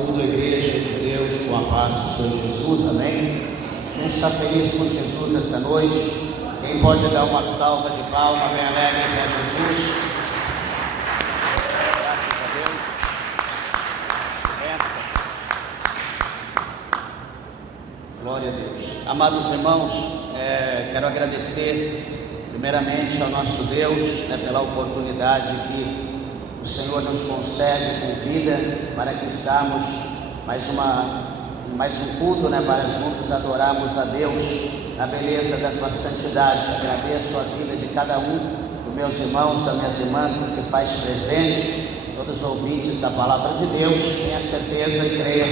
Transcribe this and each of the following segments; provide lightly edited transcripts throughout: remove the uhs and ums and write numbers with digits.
Saúde a igreja de Deus com a paz do Senhor Jesus, amém? Quem está feliz com Jesus esta noite? Quem pode dar uma salva de palmas bem alegre para Jesus? Graças a Deus. Benção. Glória a Deus. Amados irmãos, quero agradecer primeiramente ao nosso Deus, pela oportunidade que o Senhor nos concede com vida para que estamos mais um culto, para juntos adorarmos a Deus na beleza da sua santidade. Agradeço a vida de cada um dos meus irmãos, das minhas irmãs que se faz presente, todos os ouvintes da palavra de Deus. Tenha certeza e creia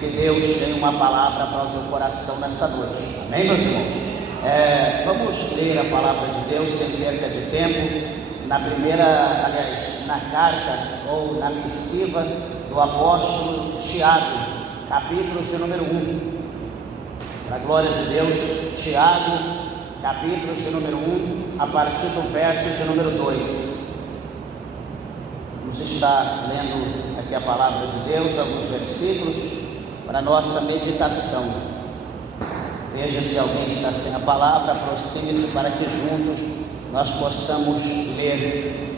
que Deus tem uma palavra para o teu coração nessa noite, amém, meus irmãos? Vamos ler a palavra de Deus sem perda de tempo. Na carta ou na missiva do apóstolo Tiago, capítulo de número 1, para a glória de Deus. Tiago, capítulo de número 1, a partir do verso de número 2. Vamos estar lendo aqui a palavra de Deus, alguns versículos para a nossa meditação. Veja se alguém está sem a palavra, aproxime-se para que juntos nós possamos ler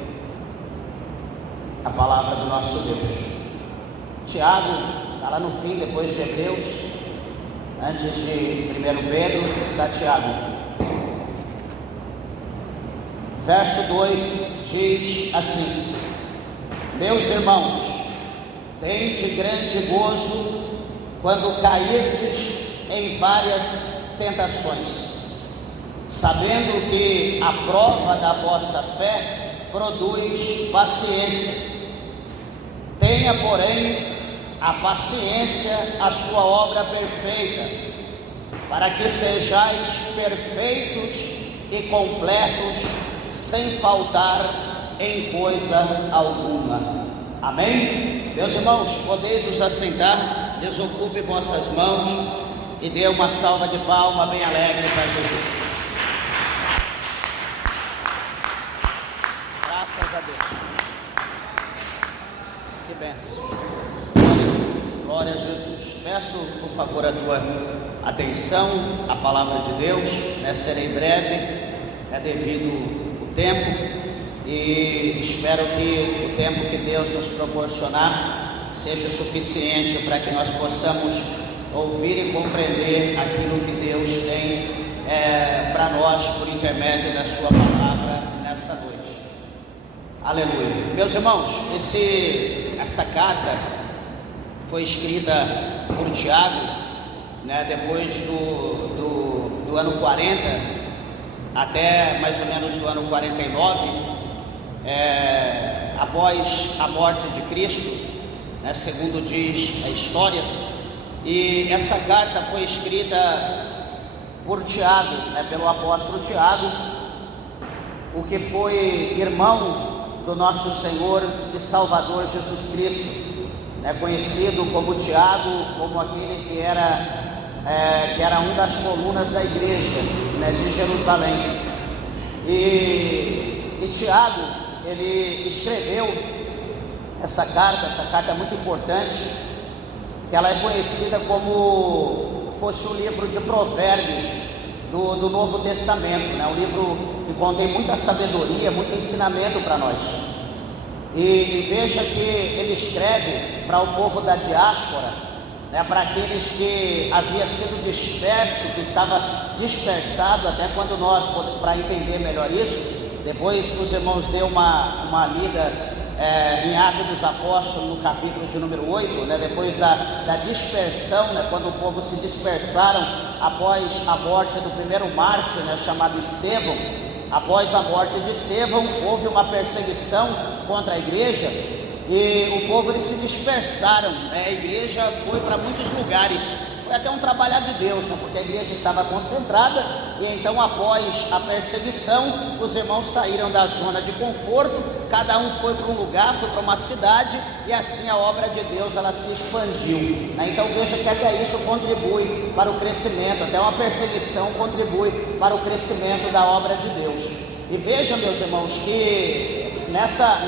a palavra do nosso Deus. Tiago está lá no fim, depois de Hebreus, antes de 1 Pedro, está Tiago. Verso 2 diz assim: meus irmãos, tende grande gozo quando cairdes em várias tentações, sabendo que a prova da vossa fé produz paciência. Tenha, porém, a paciência a sua obra perfeita, para que sejais perfeitos e completos, sem faltar em coisa alguma. Amém? Meus irmãos, podeis vos assentar, desocupe vossas mãos e dê uma salva de palmas bem alegre para Jesus. Graças a Deus. Que bênção. Glória a Jesus. Peço por favor a tua atenção à palavra de Deus, serei breve, devido o tempo, e espero que o tempo que Deus nos proporcionar seja suficiente para que nós possamos ouvir e compreender aquilo que Deus tem para nós por intermédio da sua palavra nessa noite. Aleluia. Meus irmãos, essa carta foi escrita por Tiago, depois do ano 40 até mais ou menos o ano 49, após a morte de Cristo, segundo diz a história. E essa carta foi escrita por Tiago, pelo apóstolo Tiago, o que foi irmão do nosso Senhor e Salvador Jesus Cristo, conhecido como Tiago, como aquele que era uma das colunas da igreja, de Jerusalém. E Tiago, ele escreveu essa carta muito importante, que ela é conhecida como fosse o livro de Provérbios do Novo Testamento, um livro que contém muita sabedoria, muito ensinamento para nós. E veja que ele escreve para o povo da diáspora, para aqueles que havia sido disperso, que estava dispersado, até quando nós, para entender melhor isso, depois os irmãos deu uma lida em Atos dos Apóstolos, no capítulo de número 8, depois da dispersão, quando o povo se dispersaram após a morte do primeiro mártir, chamado Estevão. Após a morte de Estevão, houve uma perseguição contra a igreja, e o povo, eles se dispersaram, a igreja foi para muitos lugares. Foi até um trabalho de Deus, porque a igreja estava concentrada, e então após a perseguição, os irmãos saíram da zona de conforto, cada um foi para um lugar, foi para uma cidade, e assim a obra de Deus, ela se expandiu. Então veja que até isso contribui para o crescimento, até uma perseguição contribui para o crescimento da obra de Deus. E veja, meus irmãos, que nessa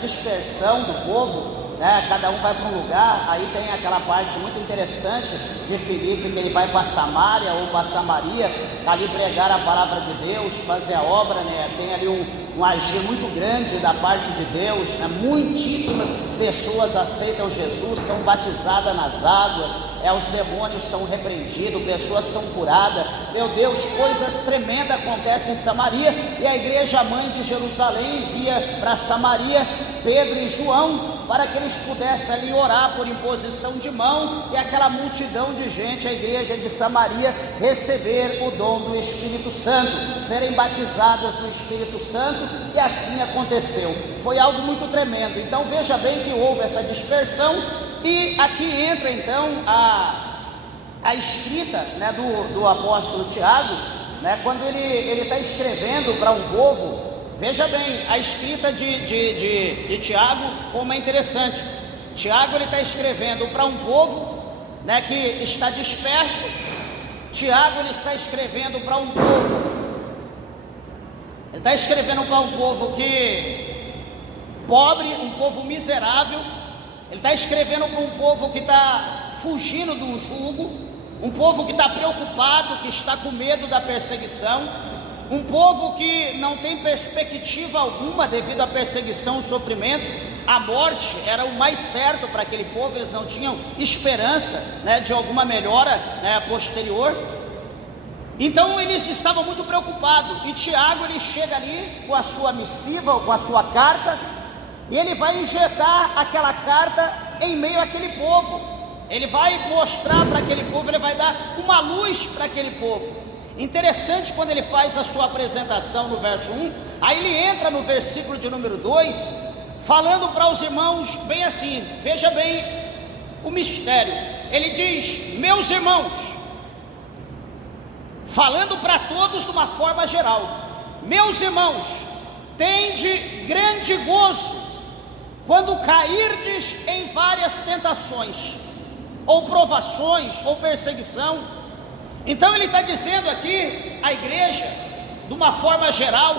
dispersão do povo, né? Cada um vai para um lugar. Aí tem aquela parte muito interessante de Filipe, que ele vai para Samaria ou para Samaria, ali pregar a palavra de Deus, fazer a obra, né? Tem ali um agir muito grande da parte de Deus, né? Muitíssimas pessoas aceitam Jesus, são batizadas nas águas, os demônios são repreendidos, pessoas são curadas. Meu Deus, coisas tremendas acontecem em Samaria. E a igreja mãe de Jerusalém envia para Samaria Pedro e João, para que eles pudessem ali orar por imposição de mão, e aquela multidão de gente, a igreja de Samaria, receber o dom do Espírito Santo, serem batizadas no Espírito Santo, e assim aconteceu. Foi algo muito tremendo. Então veja bem que houve essa dispersão, e aqui entra então a escrita, né, do apóstolo Tiago, né, quando ele está escrevendo para um povo. Veja bem, a escrita de Tiago, como é interessante. Tiago ele está escrevendo para um povo, né, que está disperso. Tiago ele está escrevendo para um povo. Ele está escrevendo para um povo que pobre, um povo miserável. Ele está escrevendo para um povo que está fugindo do jugo, um povo que está preocupado, que está com medo da perseguição. Um povo que não tem perspectiva alguma devido à perseguição, o sofrimento, a morte era o mais certo para aquele povo. Eles não tinham esperança, né, de alguma melhora, né, posterior. Então eles estavam muito preocupados, e Tiago ele chega ali com a sua missiva, ou com a sua carta, e ele vai injetar aquela carta em meio àquele povo. Ele vai mostrar para aquele povo, ele vai dar uma luz para aquele povo. Interessante, quando ele faz a sua apresentação no verso 1, aí ele entra no versículo de número 2, falando para os irmãos bem assim. Veja bem o mistério. Ele diz: meus irmãos, falando para todos de uma forma geral, meus irmãos, tende grande gozo quando cairdes em várias tentações, ou provações, ou perseguição. Então ele está dizendo aqui, a igreja, de uma forma geral,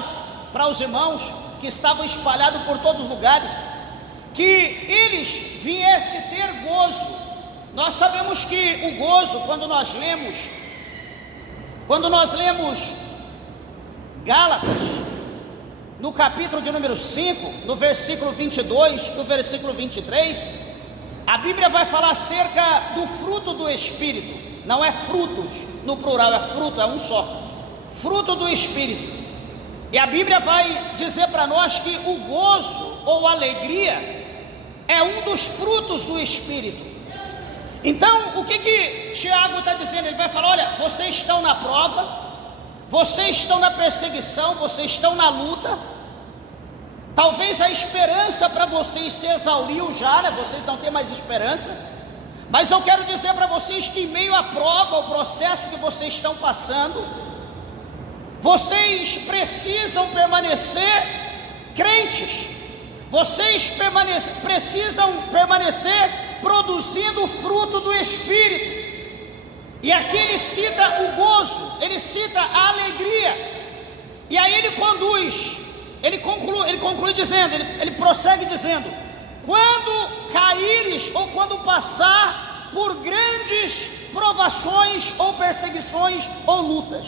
para os irmãos que estavam espalhados por todos os lugares, que eles viessem ter gozo. Nós sabemos que o gozo, quando nós lemos Gálatas, no capítulo de número 5, no versículo 22, no versículo 23, a Bíblia vai falar acerca do fruto do Espírito. Não é frutos no plural, é fruto, é um só, fruto do Espírito. E a Bíblia vai dizer para nós que o gozo ou alegria é um dos frutos do Espírito. Então o que Tiago está dizendo? Ele vai falar: olha, vocês estão na prova, vocês estão na perseguição, vocês estão na luta. Talvez a esperança para vocês se exauriu já, né? Vocês não têm mais esperança. Mas eu quero dizer para vocês que em meio à prova, ao processo que vocês estão passando, vocês precisam permanecer crentes. Vocês precisam permanecer produzindo o fruto do Espírito. E aqui ele cita o gozo, ele cita a alegria. E aí ele conclui dizendo, ele prossegue dizendo: quando caíres ou quando passar por grandes provações ou perseguições ou lutas.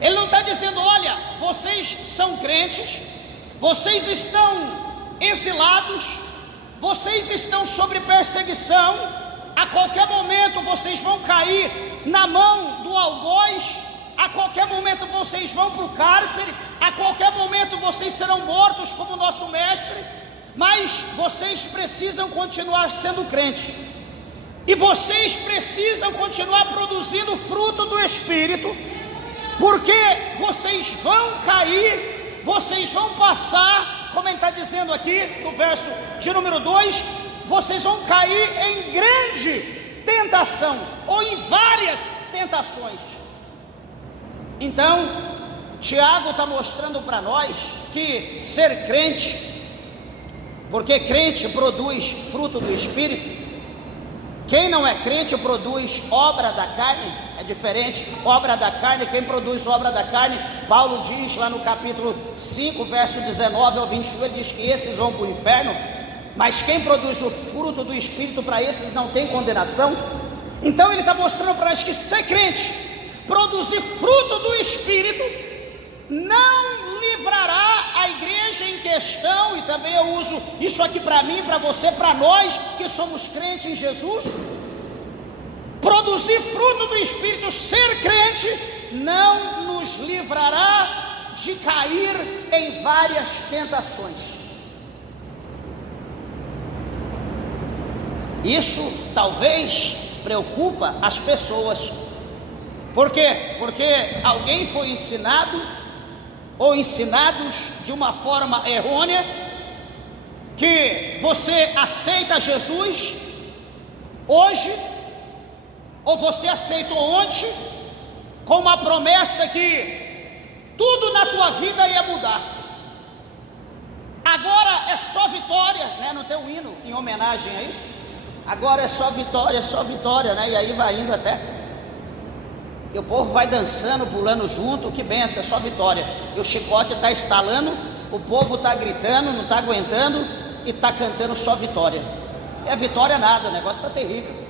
Ele não está dizendo: olha, vocês são crentes, vocês estão exilados, vocês estão sob perseguição, a qualquer momento vocês vão cair na mão do algoz, a qualquer momento vocês vão para o cárcere, a qualquer momento vocês serão mortos como nosso mestre. Mas vocês precisam continuar sendo crentes, e vocês precisam continuar produzindo o fruto do Espírito, porque vocês vão cair, vocês vão passar, como ele está dizendo aqui no verso de número 2, vocês vão cair em grande tentação, ou em várias tentações. Então Tiago está mostrando para nós que ser crente, porque crente produz fruto do Espírito. Quem não é crente produz obra da carne, é diferente. Obra da carne, quem produz obra da carne, Paulo diz lá no capítulo 5, verso 19 ao 21, ele diz que esses vão para o inferno. mas quem produz o fruto do Espírito, para esses não tem condenação. Então ele está mostrando para nós que ser crente, produzir fruto do Espírito, não livrará a igreja em questão. E também eu uso isso aqui para mim, para você, para nós que somos crentes em Jesus. Produzir fruto do Espírito, ser crente, não nos livrará de cair em várias tentações. Isso talvez preocupa as pessoas. Por quê? Porque alguém foi ensinado ou ensinados de uma forma errônea que você aceita Jesus hoje, ou você aceitou ontem, com uma promessa que tudo na tua vida ia mudar. Agora é só vitória, né? No teu hino em homenagem a isso. Agora é só vitória, né? E aí vai indo até. E o povo vai dançando, pulando junto, que benção, é só vitória. E o chicote está estalando, o povo está gritando, não está aguentando, e está cantando só vitória. E a vitória nada, o negócio está terrível.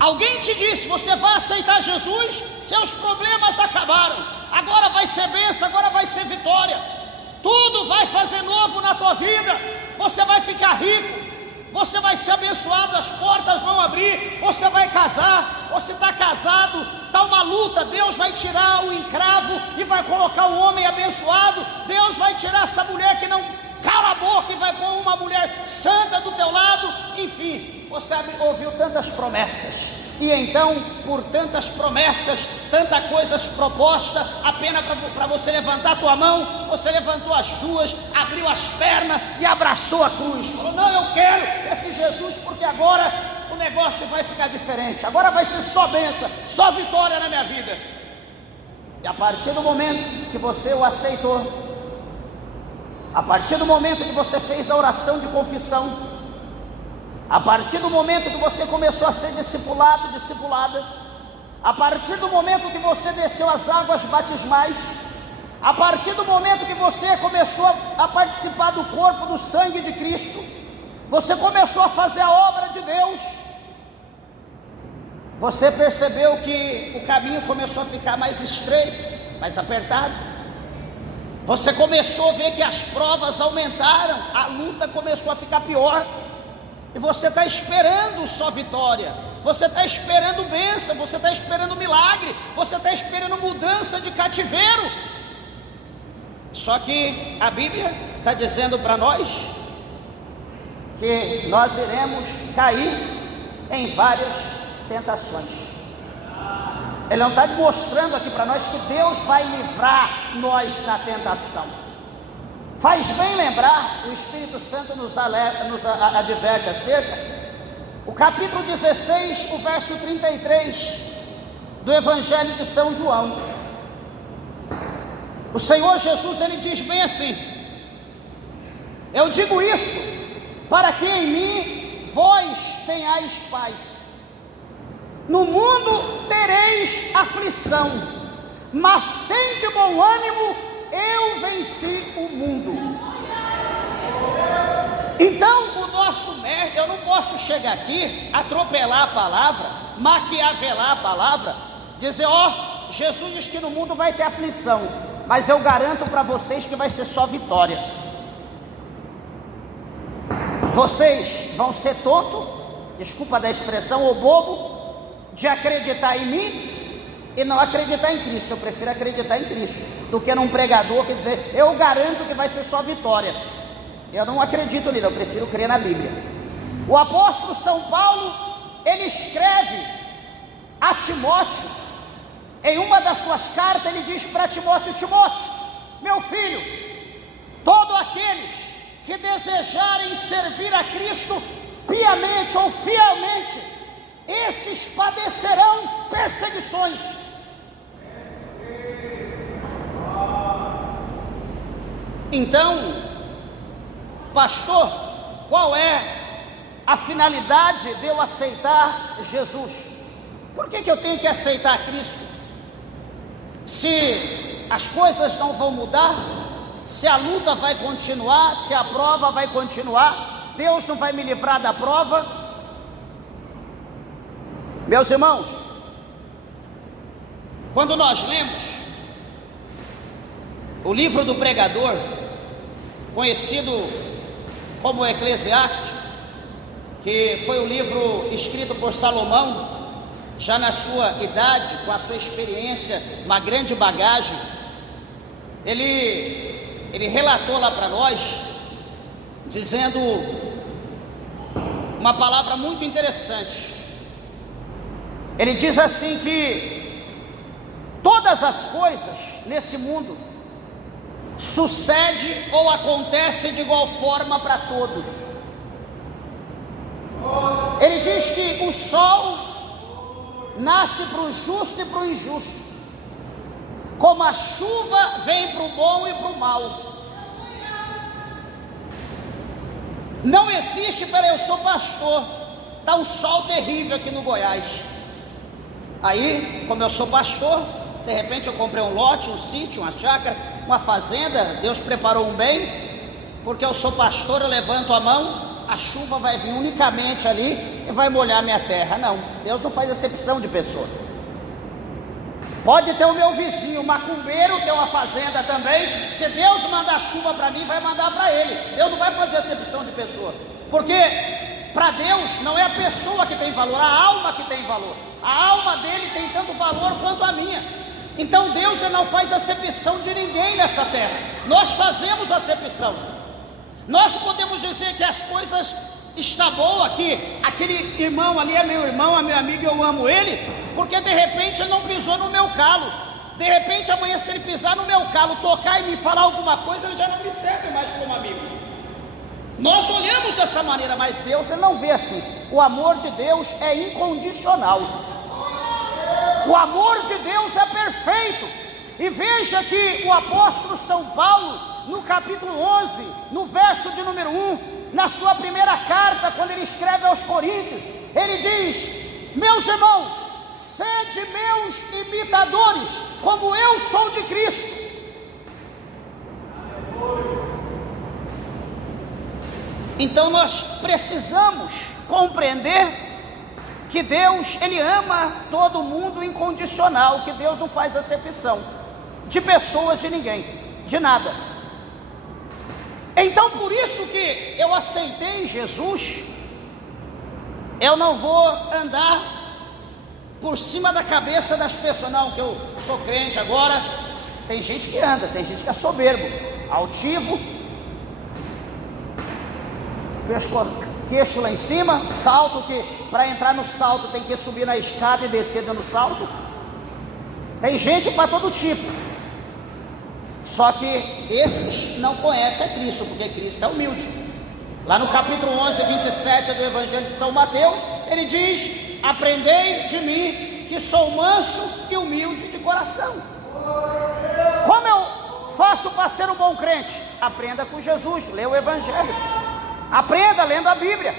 Alguém te disse, você vai aceitar Jesus, seus problemas acabaram, agora vai ser bênção, agora vai ser vitória, tudo vai fazer novo na tua vida, você vai ficar rico, você vai ser abençoado, as portas vão abrir, você vai casar, você está casado, está uma luta, Deus vai tirar o encravo e vai colocar um homem abençoado, Deus vai tirar essa mulher que não cala a boca e vai pôr uma mulher santa do teu lado. Enfim, você ouviu tantas promessas, e então, por tantas promessas, tantas coisas propostas, apenas para você levantar a tua mão, você levantou as duas, abriu as pernas e abraçou a cruz, falou, não, eu quero esse Jesus, porque agora o negócio vai ficar diferente, agora vai ser só bênção, só vitória na minha vida. E a partir do momento que você o aceitou, a partir do momento que você fez a oração de confissão, a partir do momento que você começou a ser discipulado, discipulada, a partir do momento que você desceu as águas batismais, a partir do momento que você começou a participar do corpo, do sangue de Cristo, você começou a fazer a obra de Deus, você percebeu que o caminho começou a ficar mais estreito, mais apertado, você começou a ver que as provas aumentaram, a luta começou a ficar pior, e você está esperando só vitória, você está esperando bênção, você está esperando milagre, você está esperando mudança de cativeiro. Só que a Bíblia está dizendo para nós que nós iremos cair em várias tentações. Ele não está mostrando aqui para nós que Deus vai livrar nós da tentação. Faz bem lembrar, o Espírito Santo nos adverte acerca, o capítulo 16, o verso 33 do Evangelho de São João. O Senhor Jesus, ele diz bem assim, eu digo isso para que em mim vós tenhais paz. No mundo tereis aflição, mas tende bom ânimo, eu venci o mundo. Então o nosso mestre, eu não posso chegar aqui, atropelar a palavra, maquiavelar a palavra, dizer, Jesus diz que no mundo vai ter aflição, mas eu garanto para vocês que vai ser só vitória. Vocês vão ser tonto, desculpa da expressão, ou bobo, de acreditar em mim e não acreditar em Cristo. Eu prefiro acreditar em Cristo do que num pregador que dizer, eu garanto que vai ser só vitória. Eu não acredito nele, eu prefiro crer na Bíblia. O apóstolo São Paulo, ele escreve a Timóteo, em uma das suas cartas, ele diz para Timóteo, Timóteo, meu filho, todos aqueles que desejarem servir a Cristo piamente ou fielmente, esses padecerão perseguições. Então, pastor, qual é a finalidade de eu aceitar Jesus? Por que eu tenho que aceitar Cristo? Se as coisas não vão mudar, se a luta vai continuar, se a prova vai continuar, Deus não vai me livrar da prova. Meus irmãos, quando nós lemos o livro do pregador, conhecido como Eclesiastes, que foi o livro escrito por Salomão, já na sua idade, com a sua experiência, uma grande bagagem, ele relatou lá para nós, dizendo uma palavra muito interessante. Ele diz assim que todas as coisas nesse mundo sucede ou acontece de igual forma para todos. Ele diz que o sol nasce para o justo e para o injusto, como a chuva vem para o bom e para o mal. Não existe, eu sou pastor, está um sol terrível aqui no Goiás. Aí, como eu sou pastor, de repente eu comprei um lote, um sítio, uma chácara, uma fazenda. Deus preparou um bem, porque eu sou pastor, eu levanto a mão, a chuva vai vir unicamente ali e vai molhar minha terra. Não, Deus não faz acepção de pessoa. Pode ter o meu vizinho macumbeiro, ter uma fazenda também. Se Deus mandar chuva para mim, vai mandar para ele. Deus não vai fazer acepção de pessoa, porque para Deus não é a pessoa que tem valor, a alma que tem valor. A alma dele tem tanto valor quanto a minha. Então Deus não faz acepção de ninguém nessa terra. Nós fazemos acepção. Nós podemos dizer que as coisas estão boas, que aquele irmão ali é meu irmão, é meu amigo, eu amo ele, porque de repente ele não pisou no meu calo. De repente amanhã, se ele pisar no meu calo, tocar e me falar alguma coisa, ele já não me serve mais como amigo. Nós olhamos dessa maneira, mas Deus ele não vê assim. O amor de Deus é incondicional. O amor de Deus é perfeito. E veja que o apóstolo São Paulo, no capítulo 11, no verso de número 1, na sua primeira carta, quando ele escreve aos Coríntios, ele diz: meus irmãos, sede meus imitadores, como eu sou de Cristo. Então nós precisamos compreender que Deus, ele ama todo mundo incondicional, que Deus não faz acepção de pessoas, de ninguém, de nada. Então por isso que eu aceitei Jesus. Eu não vou andar por cima da cabeça das pessoas, não, que eu sou crente agora. Tem gente que anda, tem gente que é soberbo, altivo, queixo lá em cima, salto, que para entrar no salto tem que subir na escada e descer dentro do salto. Tem gente para todo tipo. Só que esses não conhecem a Cristo, porque Cristo é humilde. Lá no capítulo 11, 27 do Evangelho de São Mateus, ele diz: aprendei de mim, que sou manso e humilde de coração. Como eu faço para ser um bom crente? Aprenda com Jesus, lê o Evangelho, aprenda lendo a Bíblia.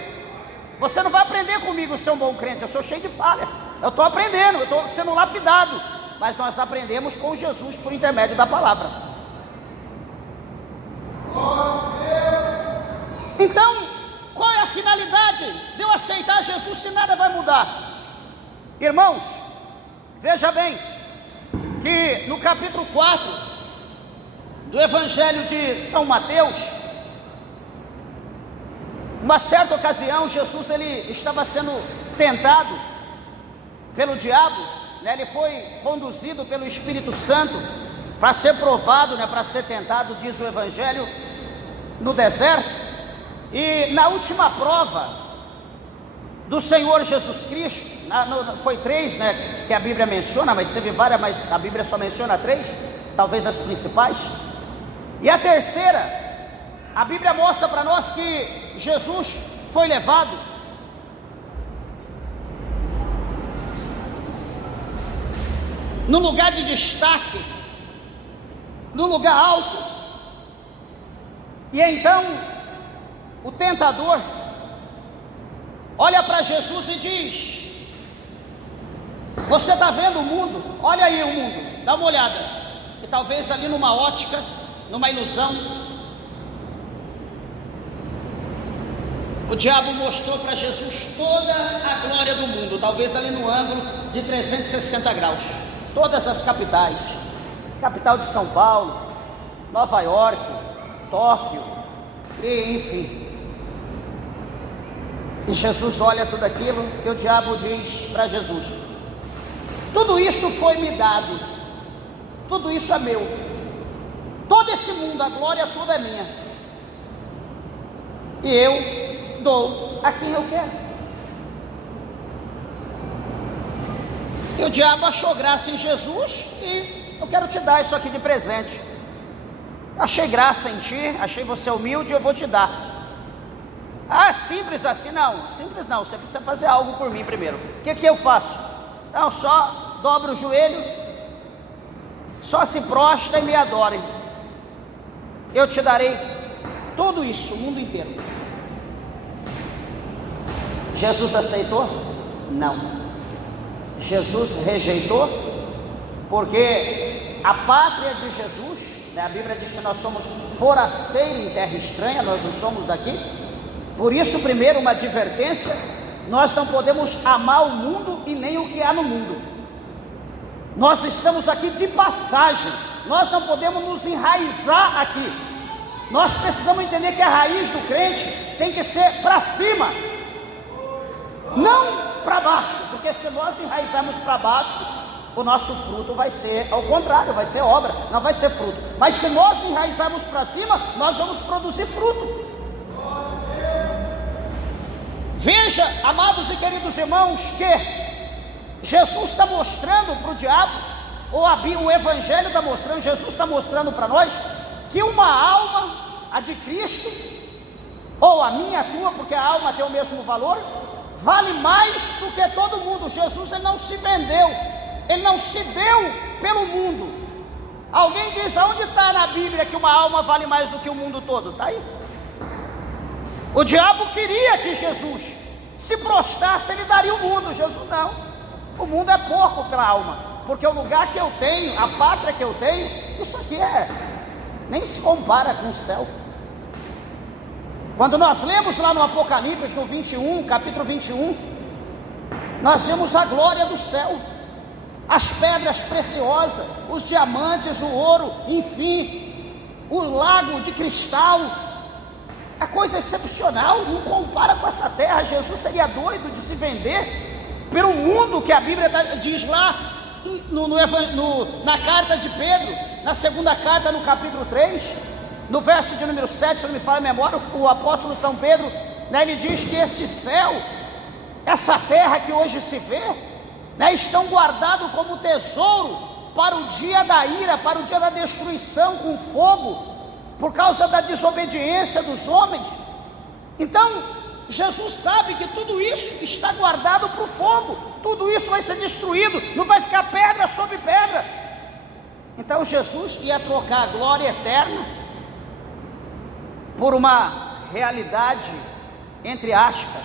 Você não vai aprender comigo a ser um bom crente, eu sou cheio de falha, eu estou aprendendo, eu estou sendo lapidado. Mas nós aprendemos com Jesus por intermédio da palavra. Então, qual é a finalidade de eu aceitar Jesus se nada vai mudar? Irmãos, veja bem, que no capítulo 4 do Evangelho de São Mateus, uma certa ocasião, Jesus ele estava sendo tentado pelo diabo, né? Ele foi conduzido pelo Espírito Santo para ser provado, né? Para ser tentado, diz o Evangelho, no deserto. E na última prova do Senhor Jesus Cristo, foi 3, né, que a Bíblia menciona, mas teve várias, mas a Bíblia só menciona 3, talvez as principais. E a terceira, a Bíblia mostra para nós que Jesus foi levado no lugar de destaque, no lugar alto. E então o tentador olha para Jesus e diz: você está vendo o mundo? Olha aí o mundo, dá uma olhada. E talvez ali numa ótica numa ilusão. O diabo mostrou para Jesus toda a glória do mundo, talvez ali no ângulo de 360 graus, todas as capitais, capital de São Paulo, Nova York, Tóquio, e enfim. E Jesus olha tudo aquilo e o diabo diz para Jesus: tudo isso foi me dado, tudo isso é meu, todo esse mundo, a glória toda é minha, e eu dou a quem eu quero. E o diabo achou graça em Jesus e: eu quero te dar isso aqui de presente, achei graça em ti, achei você humilde, eu vou te dar. Ah, simples assim? Não, simples não, você precisa fazer algo por mim primeiro. O que eu faço? Não, só dobra o joelho, só se prostra e me adore, eu te darei tudo isso, o mundo inteiro. Jesus aceitou? Não. Jesus rejeitou, porque a pátria de Jesus, a Bíblia diz que nós somos forasteiros em terra estranha, nós não somos daqui. Por isso, primeiro, uma advertência: nós não podemos amar o mundo e nem o que há no mundo. Nós estamos aqui de passagem, nós não podemos nos enraizar aqui. Nós precisamos entender que a raiz do crente tem que ser para cima, não para baixo, porque se nós enraizarmos para baixo, o nosso fruto vai ser ao contrário, vai ser obra, não vai ser fruto. Mas se nós enraizarmos para cima, nós vamos produzir fruto. Veja, amados e queridos irmãos, que Jesus está mostrando para o diabo, ou o Evangelho está mostrando, Jesus está mostrando para nós, que uma alma, a de Cristo, ou a minha, a tua, porque a alma tem o mesmo valor, vale mais do que todo mundo. Jesus, ele não se vendeu, ele não se deu pelo mundo. Alguém diz: aonde está na Bíblia que uma alma vale mais do que o mundo todo? Está aí. O diabo queria que Jesus se prostrasse, ele daria o mundo. Jesus não, o mundo é pouco para a alma, porque o lugar que eu tenho, a pátria que eu tenho, isso aqui nem se compara com o céu. Quando nós lemos lá no Apocalipse, no 21, capítulo 21, nós vemos a glória do céu, as pedras preciosas, os diamantes, o ouro, enfim, o lago de cristal, a coisa excepcional, não compara com essa terra. Jesus seria doido de se vender pelo mundo, que a Bíblia diz lá na carta de Pedro, na segunda carta, no capítulo 3, no verso de número 7, se não me falha a memória, o apóstolo São Pedro, ele diz que este céu, essa terra que hoje se vê, estão guardados como tesouro para o dia da ira, para o dia da destruição com fogo, por causa da desobediência dos homens. Então Jesus sabe que tudo isso está guardado para o fogo, tudo isso vai ser destruído, não vai ficar pedra sobre pedra. Então Jesus ia trocar a glória eterna por uma realidade, entre aspas,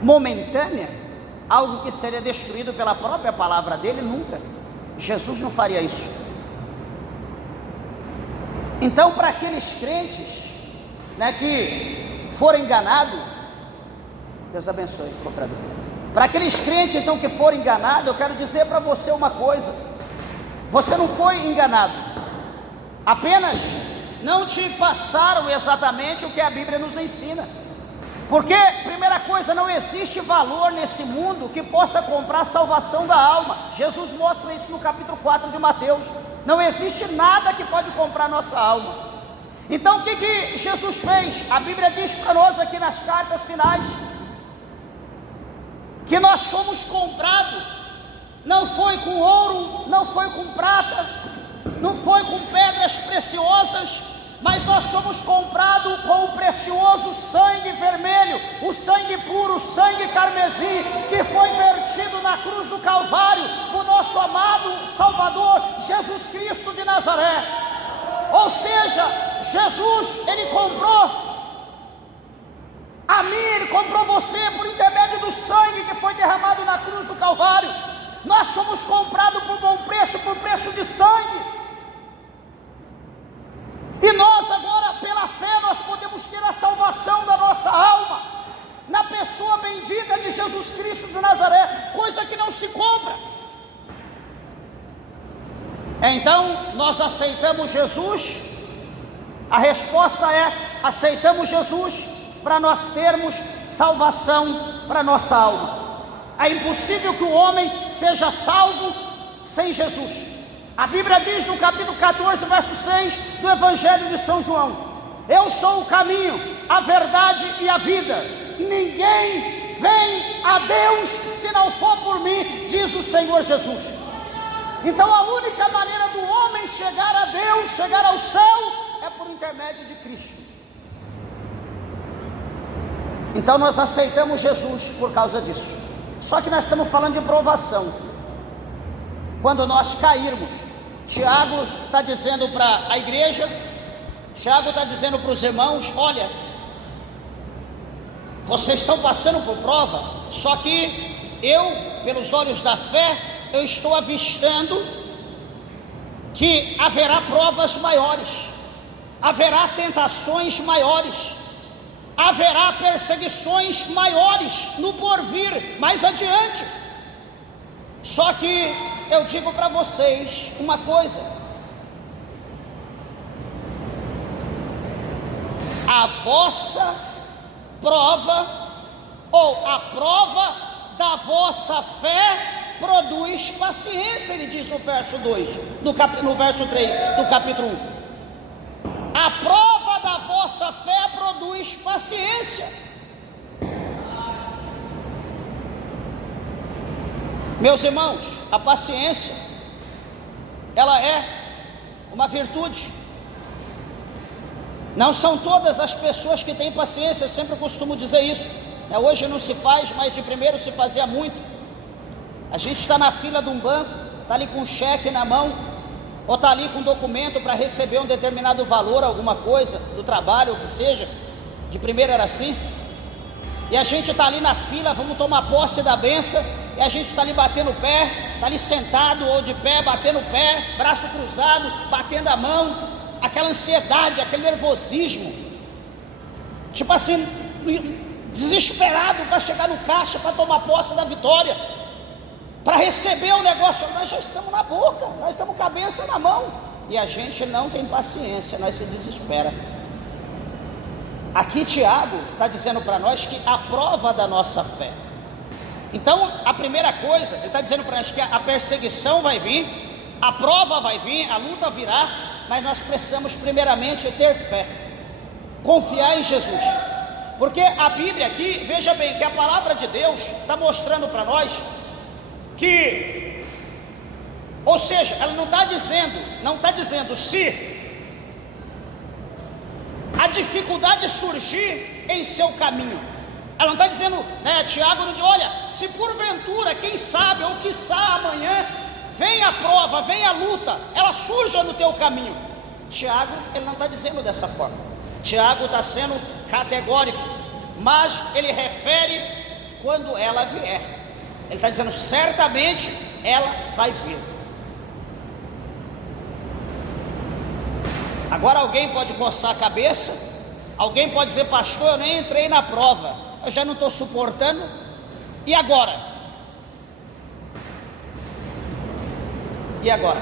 momentânea, algo que seria destruído pela própria palavra dele. Nunca, Jesus não faria isso. Então, para aqueles crentes, que foram enganados, Deus abençoe, comprador. Para aqueles crentes então que foram enganados, eu quero dizer para você uma coisa: você não foi enganado, apenas não te passaram exatamente o que a Bíblia nos ensina. Porque, primeira coisa, não existe valor nesse mundo que possa comprar a salvação da alma. Jesus mostra isso no capítulo 4 de Mateus. Não existe nada que pode comprar nossa alma. Então o que Jesus fez? A Bíblia diz para nós aqui nas cartas finais, que nós somos comprados, não foi com ouro, não foi com prata, não foi com pedras preciosas, mas nós somos comprados com o precioso sangue vermelho, o sangue puro, o sangue carmesim, que foi vertido na cruz do Calvário, o nosso amado Salvador, Jesus Cristo de Nazaré. Ou seja, Jesus, ele comprou a mim, ele comprou você por intermédio do sangue que foi derramado na cruz do Calvário. Nós somos comprados por bom preço, por preço de sangue. Jesus Cristo de Nazaré, coisa que não se compra. Então, nós aceitamos Jesus. A resposta é: aceitamos Jesus para nós termos salvação para nossa alma. É impossível que o homem seja salvo sem Jesus. A Bíblia diz no capítulo 14, verso 6 do Evangelho de São João: eu sou o caminho, a verdade e a vida. Ninguém vem a Deus se não for por mim, diz o Senhor Jesus. Então a única maneira do homem chegar a Deus, chegar ao céu, é por intermédio de Cristo. Então nós aceitamos Jesus por causa disso. Só que nós estamos falando de provação. Quando nós cairmos, Tiago está dizendo para a igreja, Tiago está dizendo para os irmãos: olha, vocês estão passando por prova, só que eu, pelos olhos da fé, eu estou avistando que haverá provas maiores, haverá tentações maiores, haverá perseguições maiores no porvir, mais adiante. Só que eu digo para vocês uma coisa: a vossa prova, ou a prova da vossa fé, produz paciência, ele diz no verso 2, no verso 3 do capítulo 1. A prova da vossa fé produz paciência. Meus irmãos, a paciência, ela é uma virtude. Não são todas as pessoas que têm paciência, eu sempre costumo dizer isso. Hoje não se faz, mas de primeiro se fazia muito. A gente está na fila de um banco, está ali com um cheque na mão, ou está ali com um documento para receber um determinado valor, alguma coisa, do trabalho, ou que seja. De primeiro era assim. E a gente está ali na fila, vamos tomar posse da bênção, e a gente está ali batendo o pé, está ali sentado ou de pé, batendo o pé, braço cruzado, batendo a mão, aquela ansiedade, aquele nervosismo, tipo assim, desesperado para chegar no caixa, para tomar posse da vitória, para receber o negócio. Nós já estamos na boca, nós estamos com a bênção na mão, e a gente não tem paciência, nós se desespera. Aqui Tiago está dizendo para nós que a prova da nossa fé. Então a primeira coisa, ele está dizendo para nós que a perseguição vai vir, a prova vai vir, a luta virá, mas nós precisamos primeiramente ter fé, confiar em Jesus. Porque a Bíblia aqui, veja bem, que a palavra de Deus está mostrando para nós que, ou seja, ela não está dizendo se a dificuldade surgir em seu caminho. Ela não está dizendo, Tiago não diz: olha, se porventura, quem sabe, ou quiçá amanhã, vem a prova, vem a luta, ela surja no teu caminho. Tiago, ele não está dizendo dessa forma. Tiago está sendo categórico, mas ele refere quando ela vier. Ele está dizendo: certamente ela vai vir. Agora alguém pode coçar a cabeça, alguém pode dizer: pastor, eu nem entrei na prova, eu já não estou suportando, e agora? E agora?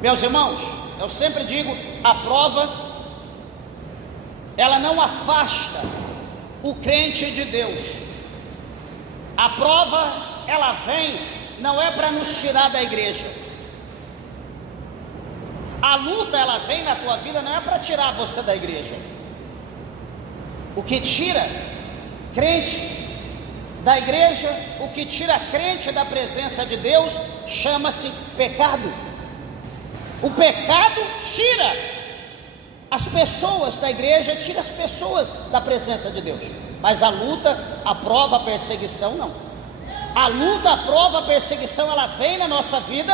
Meus irmãos, eu sempre digo, a prova, ela não afasta o crente de Deus. A prova, ela vem, não é para nos tirar da igreja. A luta, ela vem na tua vida, não é para tirar você da igreja. O que tira crente da igreja, o que tira crente da presença de Deus, chama-se pecado. O pecado tira as pessoas da igreja, tira as pessoas da presença de Deus. Mas a luta, a prova, a perseguição, não. A luta, a prova, a perseguição, ela vem na nossa vida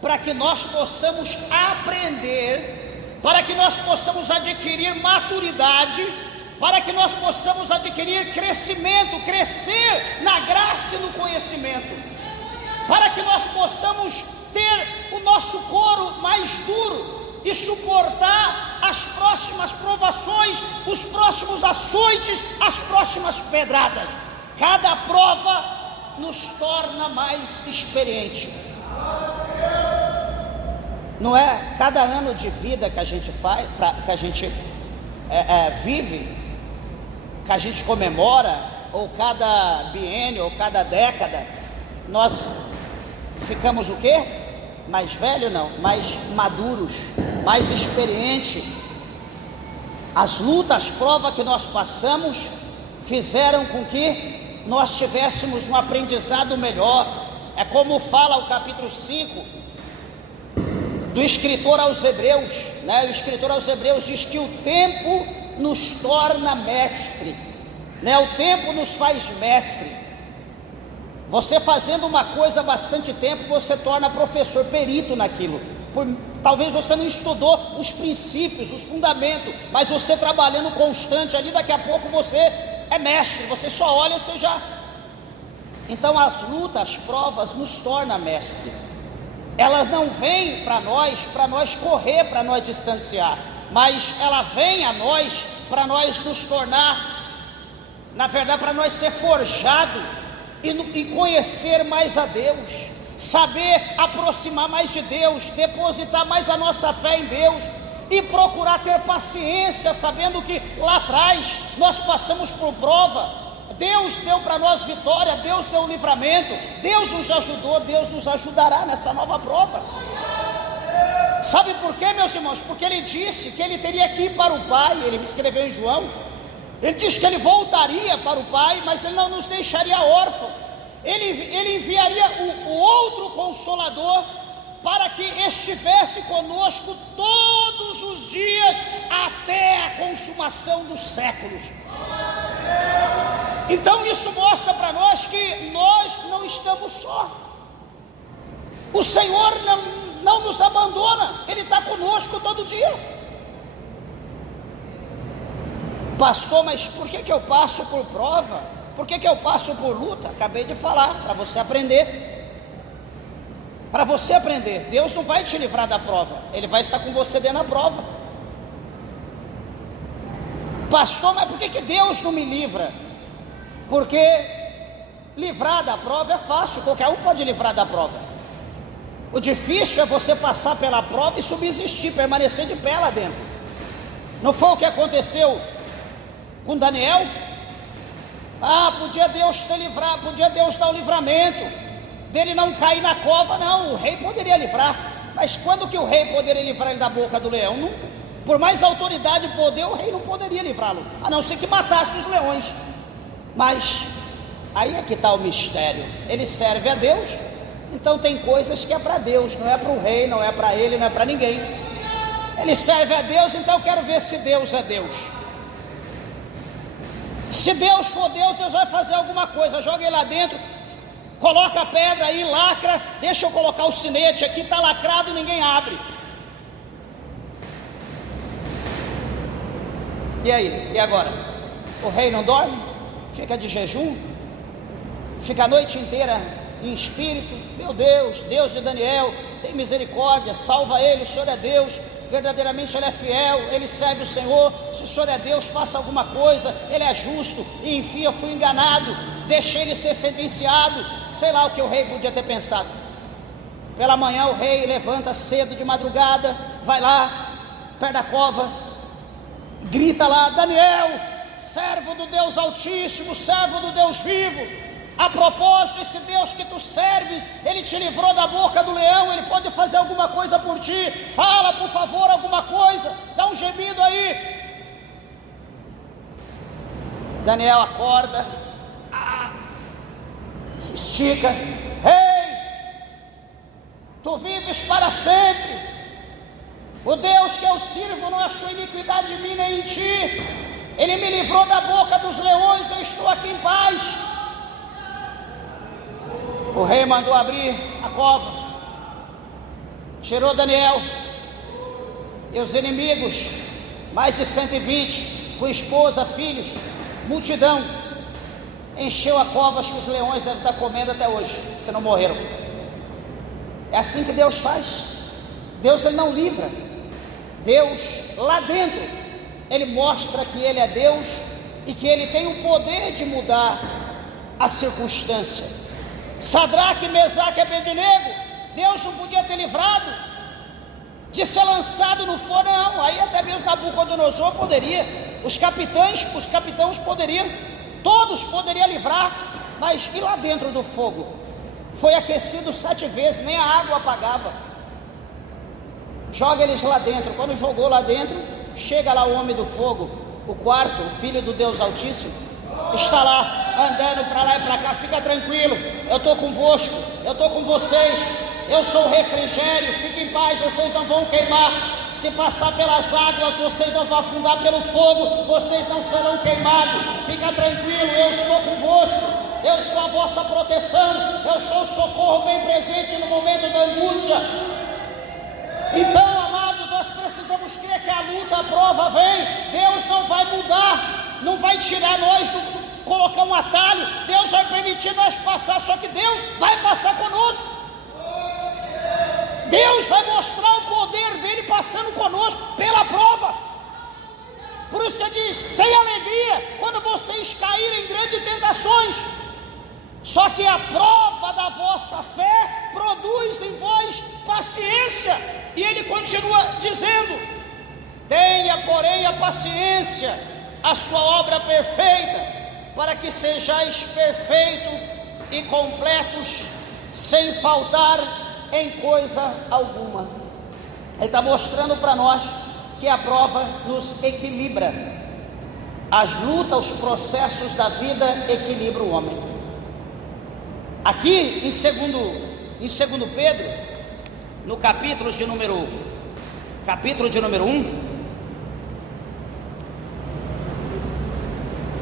para que nós possamos aprender, para que nós possamos adquirir maturidade, para que nós possamos adquirir crescimento, crescer na graça e no conhecimento, para que nós possamos ter o nosso couro mais duro e suportar as próximas provações os próximos açoites, as próximas pedradas. Cada prova nos torna mais experiente. Não é? Cada ano de vida que a gente faz, que a gente vive, que a gente comemora, ou cada biênio, ou cada década, nós ficamos o quê? Mais velho não, mais maduros, mais experiente. As lutas, as provas que nós passamos fizeram com que nós tivéssemos um aprendizado melhor. É como fala o capítulo 5 do escritor aos Hebreus, né? O escritor aos Hebreus diz que o tempo nos torna mestre, né? O tempo nos faz mestre. Você fazendo uma coisa há bastante tempo, você torna professor, perito naquilo. Talvez você não estudou os princípios, os fundamentos, mas você trabalhando constante ali, daqui a pouco você é mestre. Você só olha, você já... Então as lutas, as provas nos tornam mestre. Elas não vêm para nós correr, para nós distanciar, mas ela vem a nós para nós nos tornar, na verdade, para nós ser forjado e conhecer mais a Deus, saber aproximar mais de Deus, depositar mais a nossa fé em Deus e procurar ter paciência, sabendo que lá atrás nós passamos por prova. Deus deu para nós vitória, Deus deu livramento, Deus nos ajudou, Deus nos ajudará nessa nova prova. Sabe por quê, meus irmãos? Porque ele disse que ele teria que ir para o Pai. Ele escreveu em João, ele disse que ele voltaria para o Pai, mas ele não nos deixaria órfãos. Ele enviaria o outro Consolador para que estivesse conosco todos os dias até a consumação dos séculos. Então isso mostra para nós que nós não estamos só. O Senhor não nos abandona, Ele está conosco todo dia. Pastor, mas por que eu passo por prova? Por que eu passo por luta? Acabei de falar, para você aprender. Para você aprender. Deus não vai te livrar da prova, Ele vai estar com você dentro da prova. Pastor, mas por que Deus não me livra? Porque livrar da prova é fácil, qualquer um pode livrar da prova. O difícil é você passar pela prova e subsistir, permanecer de pé lá dentro. Não foi o que aconteceu com Daniel? Podia Deus ter livrado, podia Deus dar o livramento dele não cair na cova. Não, o rei poderia livrar, mas quando que o rei poderia livrar ele da boca do leão? Nunca. Por mais autoridade e poder, o rei não poderia livrá-lo, a não ser que matasse os leões. Mas aí é que está o mistério. Ele serve a Deus, então tem coisas que é para Deus, não é para o rei, não é para ele, não é para ninguém. Ele serve a Deus, então eu quero ver se Deus é Deus. Se Deus for Deus, Deus vai fazer alguma coisa. Joga ele lá dentro, coloca a pedra aí, lacra. Deixa eu colocar o sinete aqui, está lacrado, ninguém abre. E aí? E agora? O rei não dorme? Fica de jejum? Fica a noite inteira em espírito? Meu Deus, Deus de Daniel, tem misericórdia, salva ele, o Senhor é Deus, verdadeiramente ele é fiel, ele serve o Senhor. Se o Senhor é Deus, faça alguma coisa, ele é justo. E enfim, eu fui enganado, deixei ele ser sentenciado. Sei lá o que o rei podia ter pensado. Pela manhã o rei levanta cedo de madrugada, vai lá perto da cova, grita lá: Daniel, servo do Deus Altíssimo, servo do Deus vivo, a propósito, esse Deus que tu serves, Ele te livrou da boca do leão, Ele pode fazer alguma coisa por ti. Fala, por favor, alguma coisa, dá um gemido aí. Daniel acorda, se estica: Rei, tu vives para sempre, o Deus que eu sirvo não achou iniquidade em mim nem em ti. Ele me livrou da boca dos leões, eu estou aqui em paz. O rei mandou abrir a cova, tirou Daniel e os inimigos, mais de 120, com esposa, filhos, multidão, encheu a cova. Acho que os leões devem estar comendo até hoje, se não morreram. É assim que Deus faz. Deus, Ele não livra. Deus lá dentro, ele mostra que ele é Deus e que ele tem o poder de mudar a circunstância. Sadraque, Mesaque e Abednego, Deus não podia ter livrado de ser lançado no fogo, não. Aí até mesmo Nabucodonosor poderia, os capitães poderiam, todos poderiam livrar, mas e lá dentro do fogo? Foi aquecido 7 vezes, nem a água apagava. Joga eles lá dentro. Quando jogou lá dentro, chega lá o homem do fogo, o quarto, o filho do Deus Altíssimo, está lá andando para lá e para cá. Fica tranquilo, eu estou convosco, eu estou com vocês, eu sou o refrigério, fiquem em paz, vocês não vão queimar. Se passar pelas águas, vocês não vão afundar, pelo fogo, vocês não serão queimados. Fica tranquilo, eu estou convosco, eu sou a vossa proteção, eu sou o socorro bem presente no momento da angústia. Então, amado, nós precisamos crer que a luta, a prova vem. Deus não vai mudar, não vai tirar nós, colocar um atalho. Deus vai permitir nós passar, só que Deus vai passar conosco. Deus vai mostrar o poder dele passando conosco pela prova. Por isso que ele diz: tenha alegria quando vocês caírem em grandes tentações, só que a prova da vossa fé produz em vós paciência. E ele continua dizendo: tenha porém a paciência, a sua obra perfeita, para que sejais perfeitos e completos, sem faltar em coisa alguma. Ele está mostrando para nós que a prova nos equilibra. As lutas, os processos da vida equilibram o homem. Aqui em segundo Pedro, no capítulo de número 1,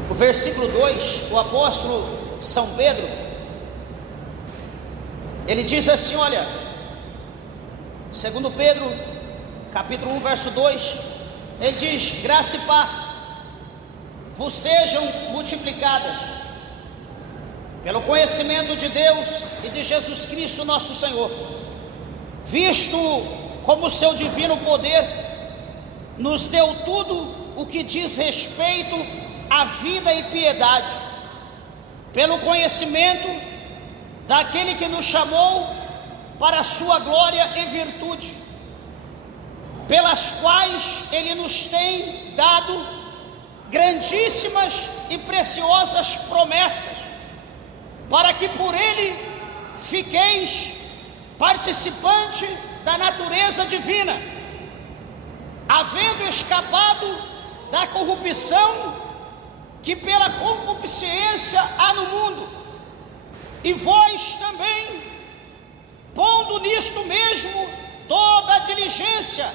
o versículo 2, o apóstolo São Pedro, ele diz assim, olha, segundo Pedro, capítulo 1, verso 2, ele diz: graça e paz vos sejam multiplicadas pelo conhecimento de Deus e de Jesus Cristo nosso Senhor, visto como o seu divino poder nos deu tudo o que diz respeito à vida e piedade, pelo conhecimento daquele que nos chamou para a sua glória e virtude, pelas quais ele nos tem dado grandíssimas e preciosas promessas, para que por ele fiqueis participante da natureza divina, havendo escapado da corrupção que pela concupiscência há no mundo, e vós também, pondo nisto mesmo toda a diligência,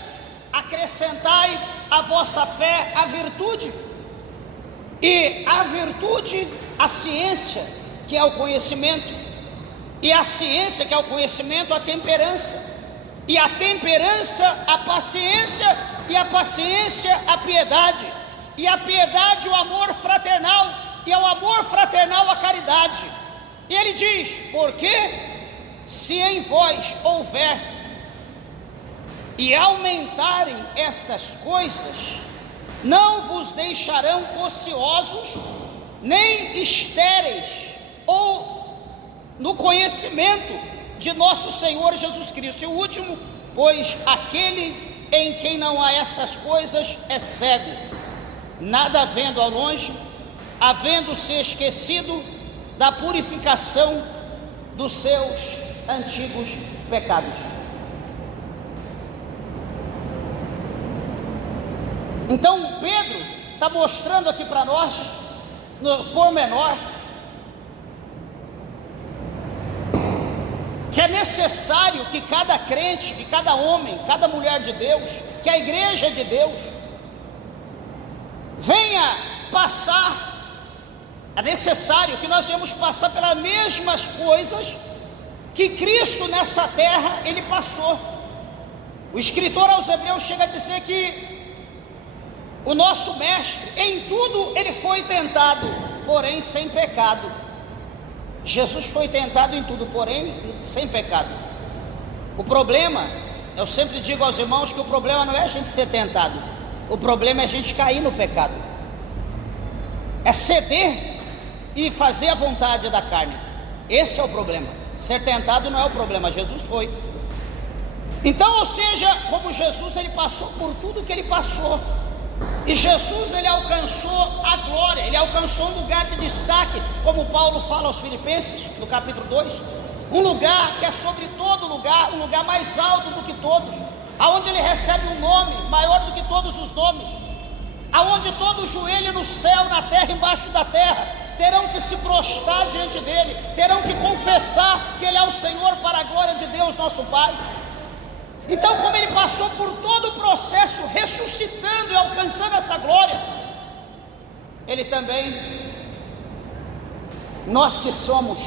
acrescentai à vossa fé a virtude, e a virtude a ciência, que é o conhecimento, e a ciência, que é o conhecimento, a temperança, e a temperança a paciência, e a paciência a piedade, e a piedade o amor fraternal, e ao amor fraternal a caridade. E ele diz: porque se em vós houver e aumentarem estas coisas, não vos deixarão ociosos, nem estéreis, ou no conhecimento de nosso Senhor Jesus Cristo. E o último: pois aquele em quem não há estas coisas é cego, nada vendo ao longe, havendo-se esquecido da purificação dos seus antigos pecados. Então Pedro está mostrando aqui para nós, no pormenor, que é necessário que cada crente, que cada homem, cada mulher de Deus, que a igreja de Deus venha passar. É necessário que nós venhamos passar pelas mesmas coisas que Cristo nessa terra ele passou. O escritor aos Hebreus chega a dizer que o nosso mestre, em tudo ele foi tentado, porém sem pecado. Jesus foi tentado em tudo, porém sem pecado. O problema, eu sempre digo aos irmãos que o problema não é a gente ser tentado, O problema é a gente cair no pecado, é ceder e fazer a vontade da carne. Esse é o problema. Ser tentado não é o problema, Jesus foi. Então, ou seja, como Jesus, ele passou por tudo que ele passou, e Jesus, ele alcançou a glória, ele alcançou um lugar de destaque, como Paulo fala aos Filipenses, no capítulo 2, um lugar que é sobre todo lugar, um lugar mais alto do que todos, aonde ele recebe um nome maior do que todos os nomes, aonde todo joelho no céu, na terra, embaixo da terra, terão que se prostrar diante dele, terão que confessar que ele é o Senhor, para a glória de Deus nosso Pai. Então, como ele passou por todo o processo, ressuscitando e alcançando essa glória, ele também, nós que somos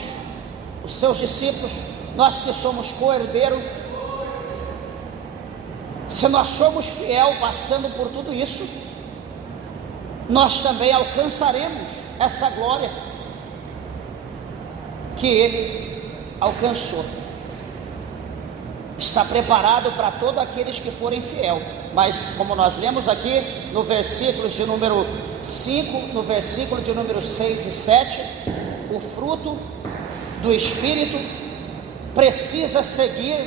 os seus discípulos, nós que somos co-herdeiros, se nós somos fiel passando por tudo isso, nós também alcançaremos essa glória que ele alcançou. Está preparado para todos aqueles que forem fiel. Mas como nós lemos aqui no versículo de número 5, no versículo de número 6 e 7, o fruto do Espírito precisa seguir